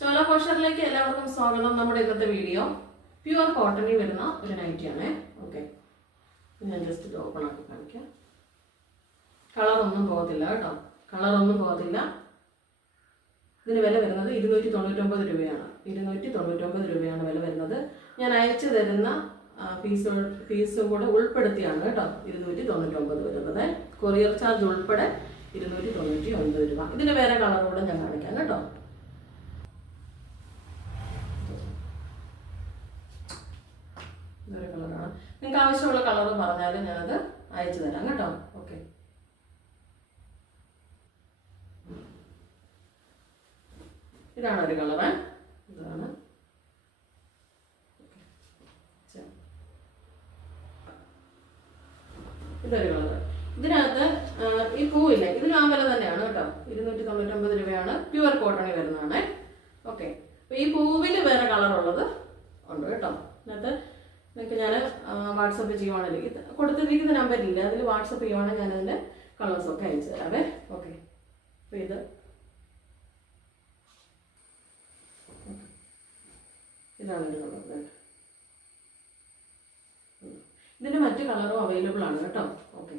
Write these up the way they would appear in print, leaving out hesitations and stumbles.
ചോല പോഷറിലേക്ക് എല്ലാവർക്കും സ്വാഗതം. നമ്മുടെ ഇന്നത്തെ വീഡിയോ പ്യുവർ കോട്ടണിൽ വരുന്ന ഒരു നൈറ്റിയാണ്. ഓക്കെ, ഞാൻ ജസ്റ്റ് ഇത് ഓപ്പൺ ആക്കി കാണിക്കാം. കളറൊന്നും പോകത്തില്ല കേട്ടോ, കളറൊന്നും പോകത്തില്ല. ഇതിന് വില വരുന്നത് 299 രൂപയാണ്. 299 രൂപയാണ് വില വരുന്നത്. ഞാൻ അയച്ചു തരുന്ന ഫീസും കൂടെ ഉൾപ്പെടുത്തിയാണ് കേട്ടോ 299 വരുന്നത്. കൊറിയർ ചാർജ് ഉൾപ്പെടെ 299 രൂപ. ഇതിന് വേറെ കളറോടെ ഞാൻ കാണിക്കാം കേട്ടോ. ഇതൊരു കളറാണ്. നിങ്ങൾക്ക് ആവശ്യമുള്ള കളർ പറഞ്ഞാലും ഞാനത് അയച്ചു തരാം കേട്ടോ. ഓക്കെ, ഇതാണ് ഒരു കളറ്. ഇതാണ് ഇതൊരു കളറ്. ഇതിനകത്ത് ഈ പൂവില്ലേ, ഇതിന് ആ വില തന്നെയാണ് കേട്ടോ. 299 രൂപയാണ്. പ്യുവർ കോട്ടണിൽ വരുന്നതാണ്. ഓക്കെ, അപ്പൊ ഈ പൂവിൽ വേറെ കളറുള്ളത് ഉണ്ട് കേട്ടോ. ഇതിനകത്ത് നിങ്ങൾക്ക് ഞാൻ വാട്സപ്പ് ചെയ്യുവാണെങ്കിൽ കൊടുത്തിരിക്കുന്ന നമ്പറില്ല, അതിൽ വാട്സപ്പ് ചെയ്യുവാണെങ്കിൽ ഞാൻ അതിൻ്റെ കളേഴ്സൊക്കെ അയച്ചു തരാവേ. ഓക്കെ, അപ്പോൾ ഇതാണ് ഒരു കളർ. ഇതിൻ്റെ മറ്റ് കളറും അവൈലബിൾ ആണ് കേട്ടോ. ഓക്കെ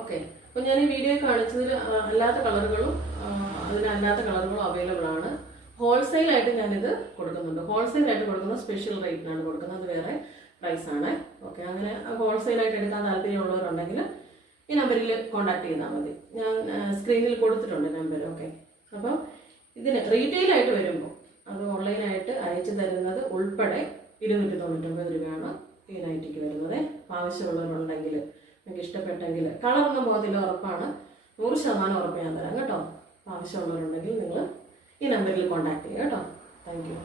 ഓക്കെ അപ്പോൾ ഞാൻ ഈ വീഡിയോ കാണിച്ചതിൽ അല്ലാത്ത കളറുകളും അതിനല്ലാത്ത കളറുകളും അവൈലബിൾ ആണ്. ഹോൾസെയിലായിട്ട് ഞാനിത് കൊടുക്കുന്നുണ്ട്. ഹോൾസെയിലായിട്ട് കൊടുക്കുന്ന സ്പെഷ്യൽ റേറ്റിനാണ് കൊടുക്കുന്നത്, വേറെ പ്രൈസാണ്. ഓക്കെ, അങ്ങനെ ഹോൾസെയിലായിട്ട് എടുക്കാൻ താല്പര്യമുള്ളവരുണ്ടെങ്കിൽ ഈ നമ്പറിൽ കോൺടാക്ട് ചെയ്താൽ മതി. ഞാൻ സ്ക്രീനിൽ കൊടുത്തിട്ടുണ്ട് നമ്പർ. ഓക്കെ, അപ്പോൾ ഇതിന് റീറ്റെയിലായിട്ട് വരുമ്പോൾ അത് ഓൺലൈനായിട്ട് അയച്ചു തരുന്നത് ഉൾപ്പെടെ 299 രൂപയാണ് ഈ നൈറ്റിക്ക് വരുന്നത്. ആവശ്യമുള്ളവരുണ്ടെങ്കിൽ നിങ്ങൾക്ക് ഇഷ്ടപ്പെട്ടെങ്കിൽ, കളറൊന്നും പോകത്തില്ല, ഉറപ്പാണ്, 100% ഉറപ്പ് ഞാൻ തരാം കേട്ടോ. ആവശ്യമുള്ളവരുണ്ടെങ്കിൽ നിങ്ങൾ ഈ നമ്പറിൽ കോൺടാക്ട് ചെയ്യുക കേട്ടോ. Thank you.